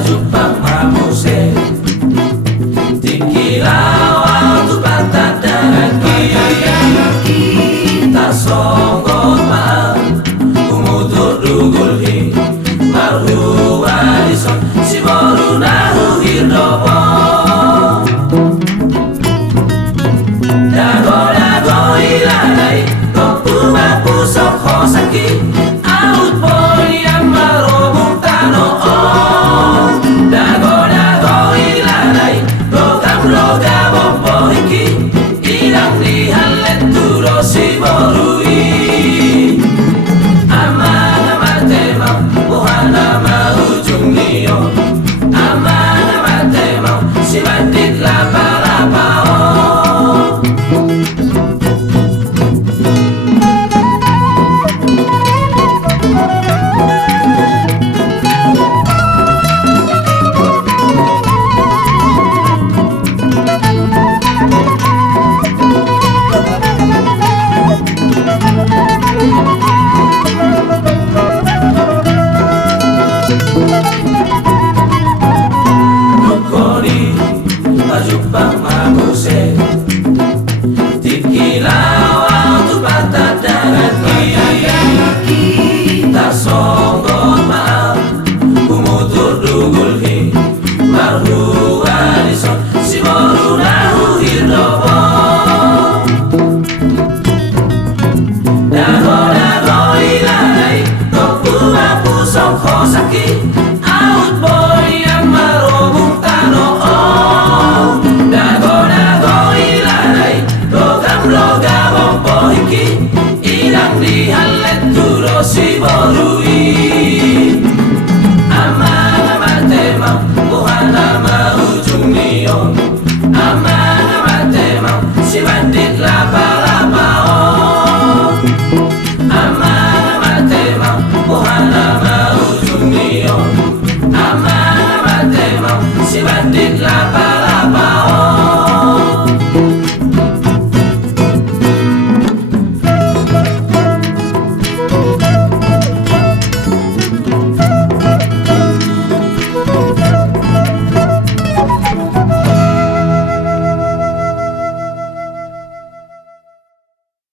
Jupang mamuse Tikilaw tu patah daki Tasonggot maam Umudur dugulhi Marhu walison Si boru nahu hirdopo Dago ilalai Kopu mapu sokho sakit Out boy amaro mutano si borui amana matema mohana mahujung nio amana matema si bandit lapa-lapa Jupang mamuse Tikilaw tu patah daki Tasonggot maam Umutur dugulhi Marhu walison Si boru nahu hirdopo Dago ilalai Kopu mapu songko sakit Out boy amaro mutano Ilang dihalet turo si borui amana matema buhana mahujung nio amana matema si bandit lapa-lapa amana matema buhana mahujung nio amana matema si bandit lapa